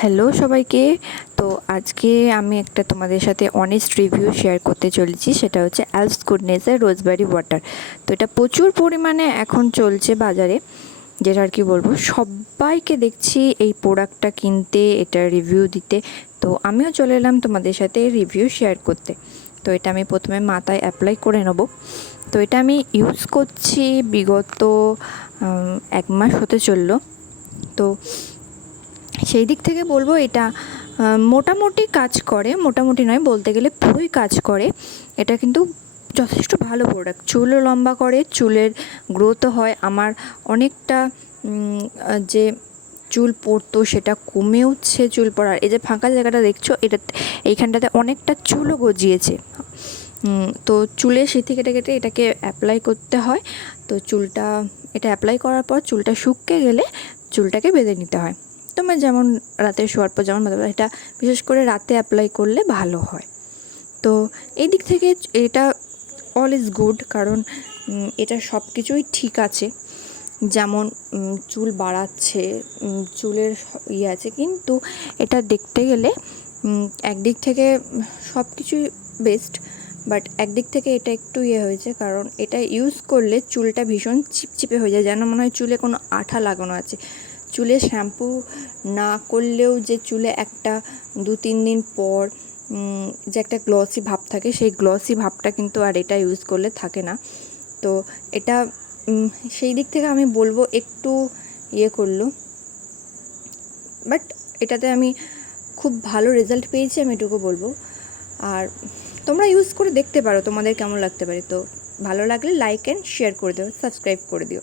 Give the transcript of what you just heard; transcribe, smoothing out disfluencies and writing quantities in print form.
Hello সবাইকে। তো আজকে আমি একটা তোমাদের সাথে অনেস্ট রিভিউ শেয়ার করতে চলেছি, সেটা হচ্ছে অ্যালপস গুডনেসের রোজবেরি ওয়াটার। তো এটা প্রচুর পরিমাণে এখন চলছে বাজারে, যেটা আর কি বলবো, সবাইকে দেখছি এই প্রোডাক্টটা কিনতে, এটা রিভিউ দিতে। তো আমিও চলে এলাম তোমাদের সাথে রিভিউ শেয়ার করতে। তো এটা আমি প্রথমে মাথায় অ্যাপ্লাই করে নেব। তো এটা আমি ইউজ করছি বিগত 1 মাস হতে চললো। তো সেই দিক থেকে বলবো এটা মোটামুটি কাজ করে, মোটামুটি নয়, বলতে গেলে পুরোই কাজ করে। এটা কিন্তু যথেষ্ট ভালো প্রোডাক্ট, চুলও লম্বা করে, চুলের গ্রোথও হয়। আমার অনেকটা যে চুল পড়তো সেটা কমে উঠছে, চুল পড়ার এই যে ফাঁকা জায়গাটা দেখছো, এটা এইখানটাতে অনেকটা চুলও গজিয়েছে। তো চুলের সিথি কেটে কেটে এটাকে অ্যাপ্লাই করতে হয়। তো এটা অ্যাপ্লাই করার পর চুলটা শুকিয়ে গেলে চুলটাকে বেঁধে নিতে হয়। তোমার যেমন রাতে শোয়ার পর যেমন এটা বিশেষ করে রাতে অ্যাপ্লাই করলে ভালো হয়। তো এই দিক থেকে এটা অল ইজ গুড, কারণ এটা সব কিছুই ঠিক আছে। যেমন চুল বাড়াচ্ছে, চুলের আছে, কিন্তু এটা দেখতে গেলে একদিক থেকে সব কিছুই বেস্ট, বাট একদিক থেকে এটা একটু হয়েছে, কারণ এটা ইউজ করলে চুলটা ভীষণ চিপচিপে হয়ে যায়, যেন মনে হয় চুলে কোনো আঠা লাগানো আছে। চুলে শ্যাম্পু না করলেও যে চুলে একটা 2-3 দিন পর যে একটা গ্লসি ভাব থাকে, সেই গ্লসি ভাবটা কিন্তু আর এটা ইউজ করলে থাকে না। তো এটা সেই দিক থেকে আমি বলবো একটু করলো, বাট এটাতে আমি খুব ভালো রেজাল্ট পেয়েছি, আমি এটুকু বলবো। আর তোমরা ইউজ করে দেখতে পারো, তোমাদের কেমন লাগতে পারে। তো ভালো লাগলে লাইক অ্যান্ড শেয়ার করে দিও, সাবস্ক্রাইব করে দিও।